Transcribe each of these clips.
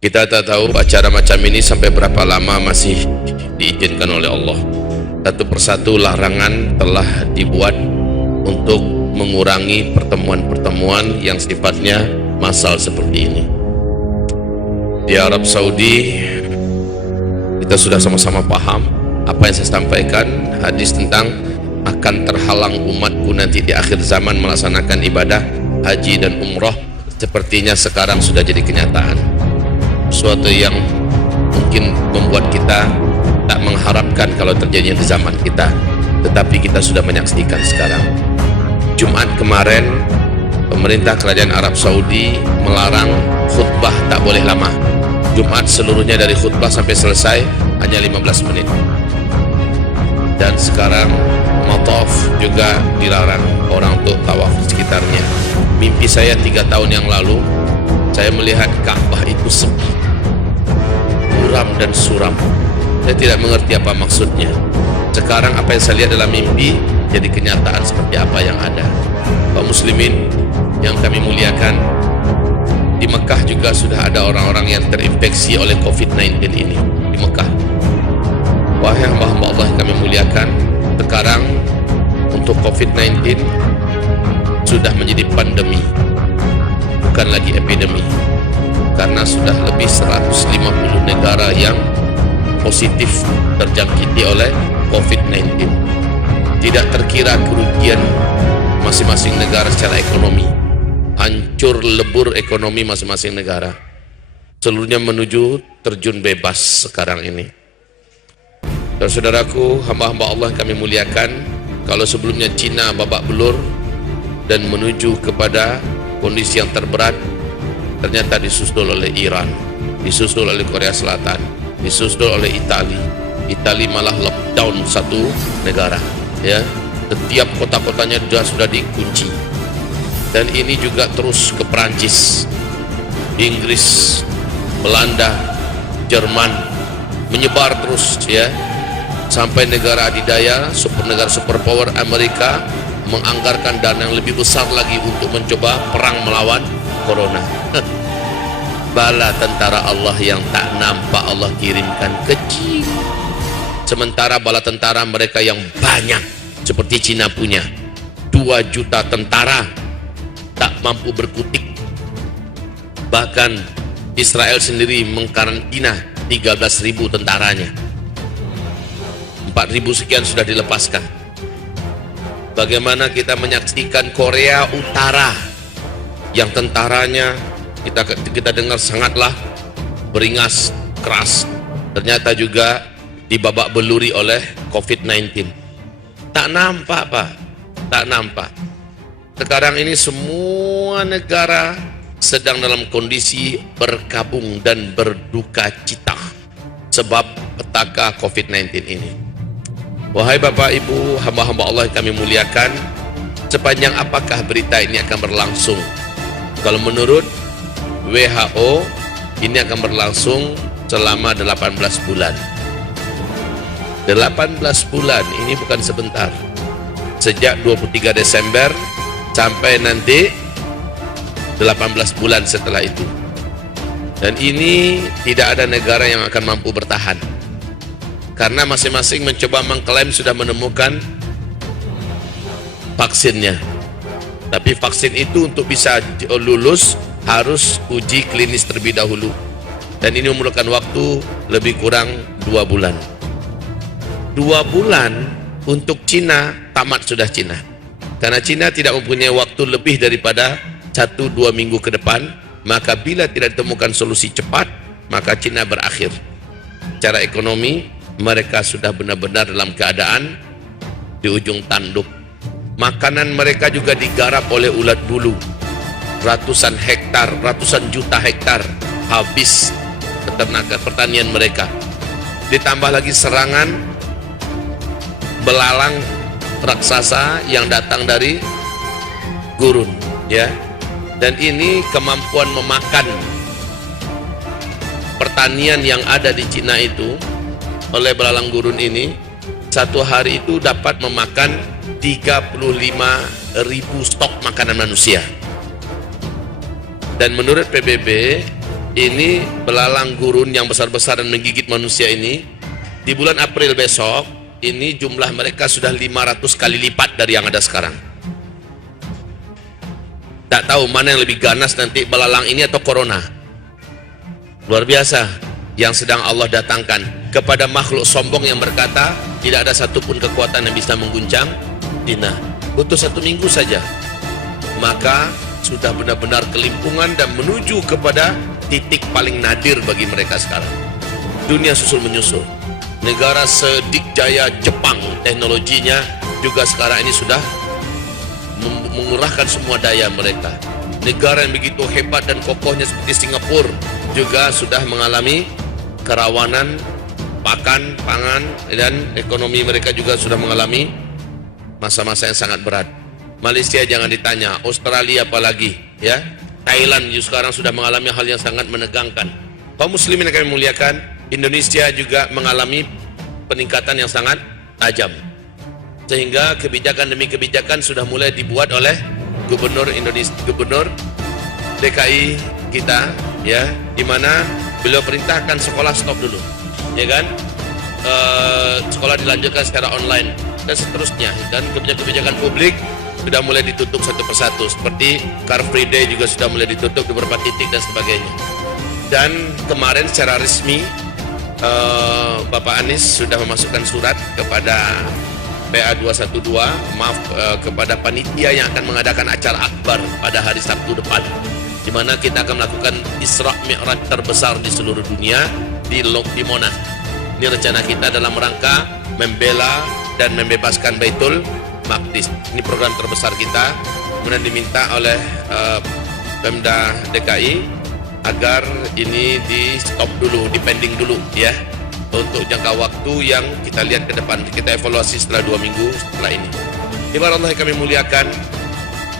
Kita tak tahu acara macam ini sampai berapa lama masih diizinkan oleh Allah. Satu persatu larangan telah dibuat untuk mengurangi pertemuan-pertemuan yang sifatnya massal seperti ini. Di Arab Saudi kita sudah sama-sama paham apa yang saya sampaikan, hadis tentang akan terhalang umatku nanti di akhir zaman melaksanakan ibadah haji dan umrah, sepertinya sekarang sudah jadi kenyataan. Suatu yang mungkin membuat kita tak mengharapkan kalau terjadinya di zaman kita, tetapi kita sudah menyaksikan sekarang. Jumat kemarin pemerintah kerajaan Arab Saudi melarang khutbah tak boleh lama. Jumat seluruhnya dari khutbah sampai selesai hanya 15 menit. Dan sekarang mataf juga dilarang orang untuk tawaf di sekitarnya. Mimpi saya 3 tahun yang lalu, saya melihat Ka'bah itu sepi, muram dan suram. Saya tidak mengerti apa maksudnya. Sekarang apa yang saya lihat dalam mimpi jadi kenyataan seperti apa yang ada. Kaum muslimin yang kami muliakan, di Mekah juga sudah ada orang-orang yang terinfeksi oleh COVID-19 ini di Mekah. Wahai hamba-hamba Allah yang kami muliakan, sekarang untuk COVID-19 sudah menjadi pandemi, bukan lagi epidemi, karena sudah lebih 150 negara yang positif terjangkiti oleh COVID-19. Tidak terkira kerugian masing-masing negara secara ekonomi, hancur lebur ekonomi masing-masing negara, seluruhnya menuju terjun bebas sekarang ini. Saudaraku, hamba-hamba Allah yang kami muliakan, kalau sebelumnya Cina babak belur dan menuju kepada kondisi yang terberat, ternyata disusul oleh Iran, disusul oleh Korea Selatan, disusul oleh Itali malah lockdown satu negara, ya, setiap kota-kotanya sudah dikunci. Dan ini juga terus ke Perancis, Inggris, Belanda, Jerman, menyebar terus, ya, sampai negara adidaya, negara superpower Amerika menganggarkan dana yang lebih besar lagi untuk mencoba perang melawan corona. Bala tentara Allah yang tak nampak Allah kirimkan kecil, sementara bala tentara mereka yang banyak seperti Cina punya 2 juta tentara tak mampu berkutik. Bahkan Israel sendiri mengkarantina 13.000 tentaranya, 4.000 sekian sudah dilepaskan. Bagaimana kita menyaksikan Korea Utara yang tentaranya kita dengar sangatlah beringas keras, ternyata juga dibabak beluri oleh COVID-19. Tak nampak, Pak, tak nampak. Sekarang ini semua negara sedang dalam kondisi berkabung dan berduka cita sebab petaka COVID-19 ini. Wahai Bapak Ibu, hamba-hamba Allah yang kami muliakan, sepanjang apakah berita ini akan berlangsung? Kalau menurut WHO, ini akan berlangsung selama 18 bulan. 18 bulan, ini bukan sebentar. Sejak 23 Desember sampai nanti 18 bulan setelah itu. Dan ini tidak ada negara yang akan mampu bertahan, karena masing-masing mencoba mengklaim sudah menemukan vaksinnya. Tapi vaksin itu untuk bisa lulus harus uji klinis terlebih dahulu, dan ini memerlukan waktu lebih kurang 2 bulan. 2 bulan untuk Cina, tamat sudah Cina, karena Cina tidak mempunyai waktu lebih daripada 1-2 minggu ke depan. Maka bila tidak ditemukan solusi cepat, maka Cina berakhir. Secara ekonomi mereka sudah benar-benar dalam keadaan di ujung tanduk. Makanan mereka juga digarap oleh ulat bulu. Ratusan hektar, ratusan juta hektar habis peternakan pertanian mereka. Ditambah lagi serangan belalang raksasa yang datang dari gurun, ya. Dan ini kemampuan memakan pertanian yang ada di Cina itu oleh belalang gurun ini, satu hari itu dapat memakan 35.000 stok makanan manusia. Dan menurut PBB, ini belalang gurun yang besar-besar dan menggigit manusia ini, di bulan April besok ini jumlah mereka sudah 500 kali lipat dari yang ada sekarang. Tak tahu mana yang lebih ganas nanti, belalang ini atau corona. Luar biasa yang sedang Allah datangkan kepada makhluk sombong yang berkata tidak ada satupun kekuatan yang bisa mengguncang Dina. Butuh 1 minggu saja, maka sudah benar-benar kelimpungan dan menuju kepada titik paling nadir bagi mereka sekarang. Dunia susul menyusul. Negara sedikjaya Jepang teknologinya juga sekarang ini sudah mengerahkan semua daya mereka. Negara yang begitu hebat dan kokohnya seperti Singapura juga sudah mengalami kerawanan pakan, pangan, dan ekonomi mereka juga sudah mengalami masa-masa yang sangat berat. Malaysia jangan ditanya, Australia apalagi, ya. Thailand juga sekarang sudah mengalami hal yang sangat menegangkan. Kaum muslimin yang kami muliakan, Indonesia juga mengalami peningkatan yang sangat tajam. Sehingga kebijakan demi kebijakan sudah mulai dibuat oleh Gubernur DKI kita, ya, di mana beliau perintahkan sekolah stop dulu, ya kan? Sekolah dilanjutkan secara online dan seterusnya, dan kebijakan-kebijakan publik sudah mulai ditutup satu persatu, seperti Car Free Day juga sudah mulai ditutup di beberapa titik dan sebagainya. Dan kemarin secara resmi Bapak Anies sudah memasukkan surat kepada PA212, kepada panitia yang akan mengadakan acara akbar pada hari Sabtu depan, di mana kita akan melakukan Isra Mi'raj terbesar di seluruh dunia di Monas. Ini rencana kita dalam rangka membela dan membebaskan Baitul Maqdis. Ini program terbesar kita. Kemudian diminta oleh Pemda DKI agar ini di stop dulu, dipending dulu, ya, untuk jangka waktu yang kita lihat ke depan. Kita evaluasi setelah 2 minggu setelah ini. Ibarat Allah yang kami muliakan,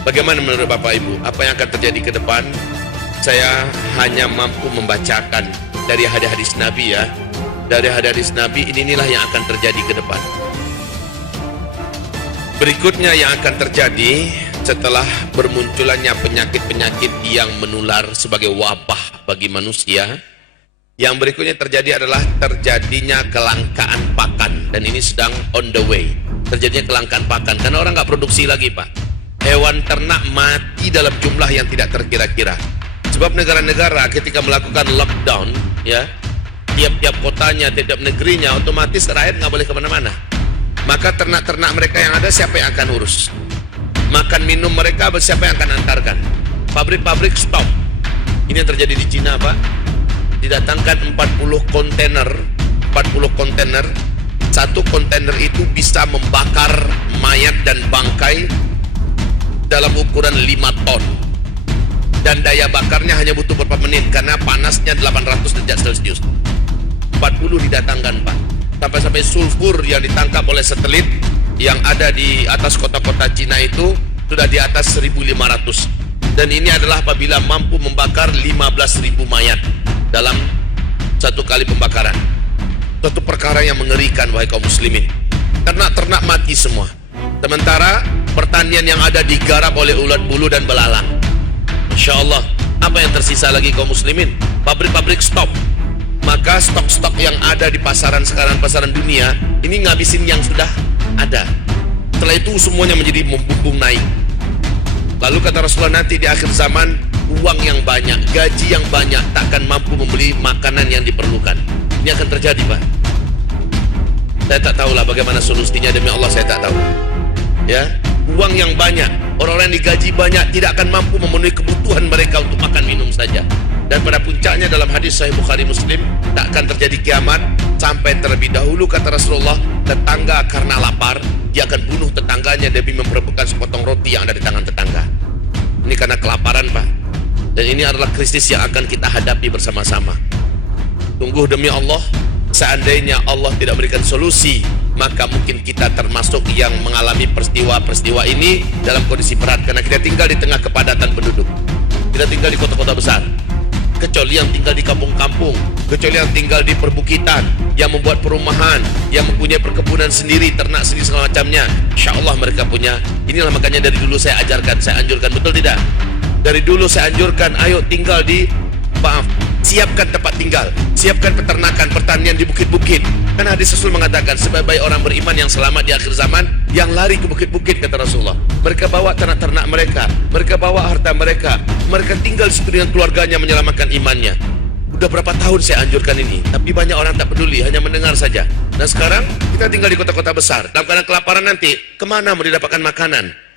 bagaimana menurut Bapak Ibu apa yang akan terjadi ke depan? Saya hanya mampu membacakan dari hadis-hadis Nabi, ya. Dari hadis Nabi, inilah yang akan terjadi ke depan. Berikutnya yang akan terjadi setelah bermunculannya penyakit-penyakit yang menular sebagai wabah bagi manusia, yang berikutnya terjadi adalah terjadinya kelangkaan pakan, dan ini sedang on the way. Terjadinya kelangkaan pakan karena orang nggak produksi lagi, Pak. Hewan ternak mati dalam jumlah yang tidak terkira-kira. Sebab negara-negara ketika melakukan lockdown, ya, tiap-tiap kotanya, tiap negerinya, otomatis rakyat nggak boleh kemana-mana. Maka ternak-ternak mereka yang ada siapa yang akan urus? Makan minum mereka siapa yang akan antarkan? Pabrik-pabrik stop. Ini yang terjadi di Cina, Pak. Didatangkan 40 kontainer. Satu kontainer itu bisa membakar mayat dan bangkai dalam ukuran 5 ton. Dan daya bakarnya hanya butuh beberapa menit karena panasnya 800 derajat Celcius. 40 didatangkan, Pak. Sampai-sampai sulfur yang ditangkap oleh satelit yang ada di atas kota-kota Cina itu sudah di atas 1.500. Dan ini adalah apabila mampu membakar 15.000 mayat dalam satu kali pembakaran. Suatu perkara yang mengerikan, wahai kaum muslimin. Ternak-ternak mati semua. Sementara pertanian yang ada digarap oleh ulat bulu dan belalang. Masya Allah, apa yang tersisa lagi kaum muslimin? Pabrik-pabrik stop. Maka stok-stok yang ada di pasaran sekarang, pasaran dunia, ini ngabisin yang sudah ada. Setelah itu semuanya menjadi membumbung naik. Lalu kata Rasulullah, nanti di akhir zaman uang yang banyak, gaji yang banyak takkan mampu membeli makanan yang diperlukan. Ini akan terjadi, Pak. Saya tak tahulah bagaimana solusinya, demi Allah saya tak tahu. Ya, uang yang banyak, orang-orang yang digaji banyak tidak akan mampu memenuhi kebutuhan mereka untuk makan minum saja. Dan pada puncaknya dalam hadis Sahih Bukhari Muslim, tak akan terjadi kiamat sampai terlebih dahulu, kata Rasulullah, tetangga karena lapar dia akan bunuh tetangganya demi memperebutkan sepotong roti yang ada di tangan tetangga. Ini karena kelaparan, Pak. Dan ini adalah krisis yang akan kita hadapi bersama-sama. Tunggu demi Allah, seandainya Allah tidak berikan solusi, maka mungkin kita termasuk yang mengalami peristiwa-peristiwa ini dalam kondisi berat, karena kita tinggal di tengah kepadatan penduduk. Kita tinggal di kota-kota besar. Kecuali yang tinggal di kampung-kampung, kecuali yang tinggal di perbukitan, yang membuat perumahan, yang mempunyai perkebunan sendiri, ternak sendiri segala macamnya, insya Allah mereka punya. Inilah makanya dari dulu saya ajarkan, saya anjurkan, betul tidak? Dari dulu saya anjurkan, ayo tinggal di siapkan tempat tinggal, siapkan peternakan, pertanian di bukit-bukit. Karena hadis Rasul mengatakan sebaik-baik orang beriman yang selamat di akhir zaman yang lari ke bukit-bukit, kata Rasulullah. Mereka bawa ternak-ternak mereka, mereka bawa harta mereka, mereka tinggal di situ dengan keluarganya menyelamatkan imannya. Udah berapa tahun saya anjurkan ini, tapi banyak orang tak peduli, hanya mendengar saja. Dan sekarang kita tinggal di kota-kota besar, dalam keadaan kelaparan nanti, kemana mau didapatkan makanan?